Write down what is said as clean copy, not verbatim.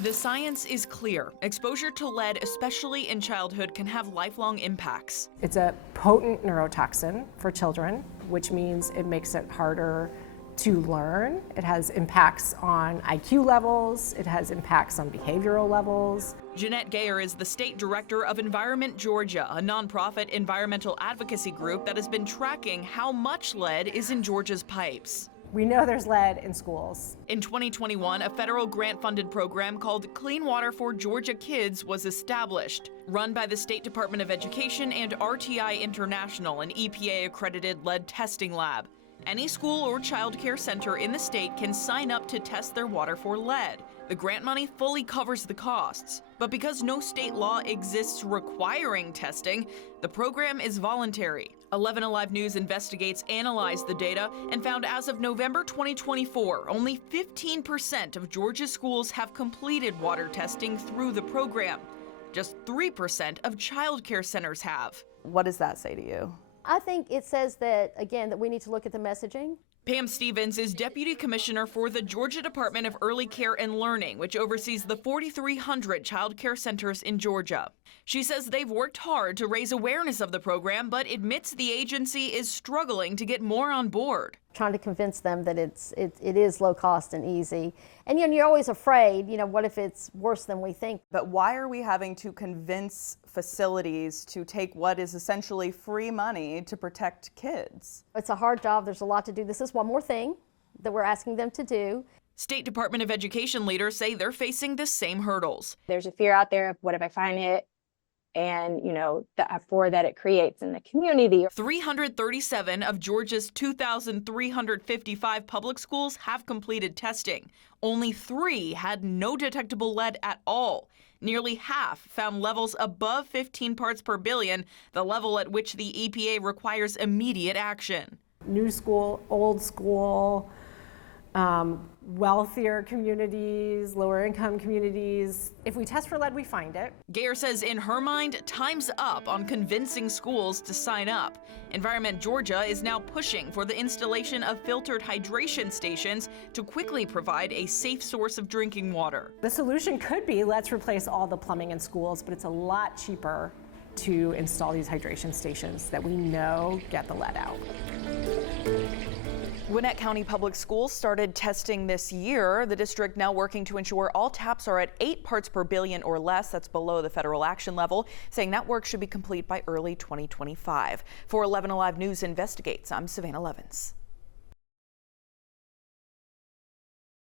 The science is clear. Exposure to lead, especially in childhood, can have lifelong impacts. It's a potent neurotoxin for children, which means it makes it harder to learn. It has impacts on IQ levels. It has impacts on behavioral levels. Jeanette Gayer is the state director of Environment Georgia, a nonprofit environmental advocacy group that has been tracking how much lead is in Georgia's pipes. We know there's lead in schools. In 2021, a federal grant-funded program called Clean Water for Georgia Kids was established, run by the State Department of Education and RTI International, an EPA-accredited lead testing lab. Any school or child care center in the state can sign up to test their water for lead. The grant money fully covers the costs. But because no state law exists requiring testing, the program is voluntary. 11 Alive News investigates analyzed the data and found as of November 2024, only 15% of Georgia's schools have completed water testing through the program. Just 3% of child care centers have. What does that say to you? I think it says that, again, that we need to look at the messaging. Pam Stevens is Deputy Commissioner for the Georgia Department of Early Care and Learning, which oversees the 4,300 child care centers in Georgia. She says they've worked hard to raise awareness of the program, but admits the agency is struggling to get more on board. Trying to convince them that it is low cost and easy. And you're always afraid, what if it's worse than we think? But why are we having to convince facilities to take what is essentially free money to protect kids? It's a hard job. There's a lot to do. This is one more thing that we're asking them to do. State Department of Education leaders say they're facing the same hurdles. There's a fear out there of what if I find it? And, the uproar that it creates in the community. 337 of Georgia's 2,355 public schools have completed testing. Only 3 had no detectable lead at all. Nearly half found levels above 15 parts per billion, the level at which the EPA requires immediate action. New school, old school, wealthier communities, lower income communities. If we test for lead, we find it. Gayer says in her mind, time's up on convincing schools to sign up. Environment Georgia is now pushing for the installation of filtered hydration stations to quickly provide a safe source of drinking water. The solution could be let's replace all the plumbing in schools, but it's a lot cheaper to install these hydration stations that we know get the lead out. Gwinnett County Public Schools started testing this year. The district now working to ensure all taps are at 8 parts per billion or less. That's below the federal action level, saying that work should be complete by early 2025. For 11 Alive News Investigates, I'm Savannah Levins.